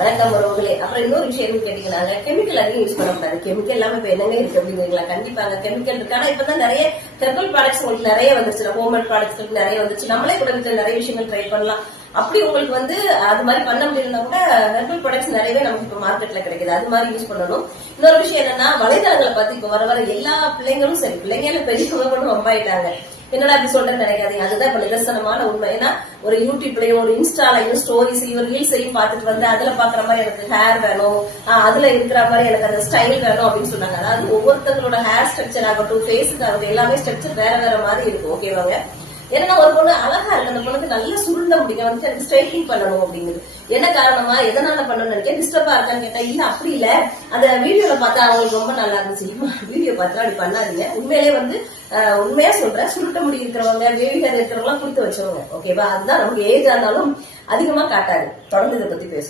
வணக்கம் உறவுகளே. அப்புறம் இன்னொரு விஷயம் கேட்டீங்கன்னா, கெமிக்கல் அதிகம் யூஸ் பண்ணக்கூடாது. கெமிக்கல் இல்லாம இப்ப என்னங்க இருக்கு அப்படிங்கிறீங்களா? கண்டிப்பாங்க கெமிக்கல் இருக்கு. ஆனா இப்பதான் நிறைய ஹெர்பல் ப்ராடக்ட்ஸ் உங்களுக்கு நிறைய வந்துச்சு, ஹோம்மேட் ப்ராடக்ட்ஸ் நிறைய வந்துச்சு. நம்மளே கூட நிறைய விஷயங்கள் ட்ரை பண்ணலாம். அப்படி உங்களுக்கு அது மாதிரி பண்ண முடியலன்னா கூட ஹெர்பல் ப்ராடக்ட்ஸ் நிறையவே நமக்கு இப்ப மார்க்கெட்ல கிடைக்குது. அது மாதிரி யூஸ் பண்ணணும். இன்னொரு விஷயம் என்னன்னா, வலைதளங்களை பார்த்து இப்ப வர எல்லா பிள்ளைங்களும் சரி, பிள்ளைங்க பெரியவங்களும் ரொம்ப ஆயிட்டாங்க. என்னடா அப்படி சொல்றேன்னு நினைக்காதீங்க. அதுதான் இப்ப நிதர்சனமான உண்மை. ஏன்னா ஒரு யூடியூப்லயும் ஒரு இன்ஸ்டாலையும் ஸ்டோரிஸ் ரீல்ஸையும் பார்த்துட்டு அதுல பாக்குற மாதிரி எனக்கு ஹேர் வேணும், அதுல இருக்கிற மாதிரி எனக்கு அந்த ஸ்டைல் வேணும் அப்படின்னு சொன்னாங்க. அதாவது ஒவ்வொருத்தங்களோட ஹேர் ஸ்ட்ரக்சர் ஆகட்டும், ஃபேஸுக்கு ஆகட்டும், எல்லாமே ஸ்ட்ரக்சர் வேற வேற மாதிரி இருக்கும். ஓகேவாங்க. ஏன்னா ஒரு பொண்ணு அழகா இருக்கு, அந்த பொண்ணுக்கு நல்லா சுருண்ட முடியும், எனக்கு ஸ்ட்ரைட்டிங் பண்ணணும் அப்படிங்குது. என்ன காரணமா, எதனால பண்ணணும்னு நினைக்க, டிஸ்டர்பா இருக்கான்னு கேட்டா இல்ல அப்படி இல்ல, அந்த வீடியோல பார்த்தா அவங்களுக்கு ரொம்ப நல்லா இருந்துச்சு. வீடியோ பார்த்தா அப்படி பண்ணாதீங்க. உண்மையிலே உண்மையா சொல்றேன், சுருட்ட முடி இருக்கிறவங்க, வேவி ஹேர் இருக்கிறவங்க கொடுத்து வச்சவங்க. ஓகேவா? அதுதான் நமக்கு ஏஜ் ஆனாலும் அதிகமா காட்டாது. தொடர்ந்து இதை பத்தி பேசுவோம்.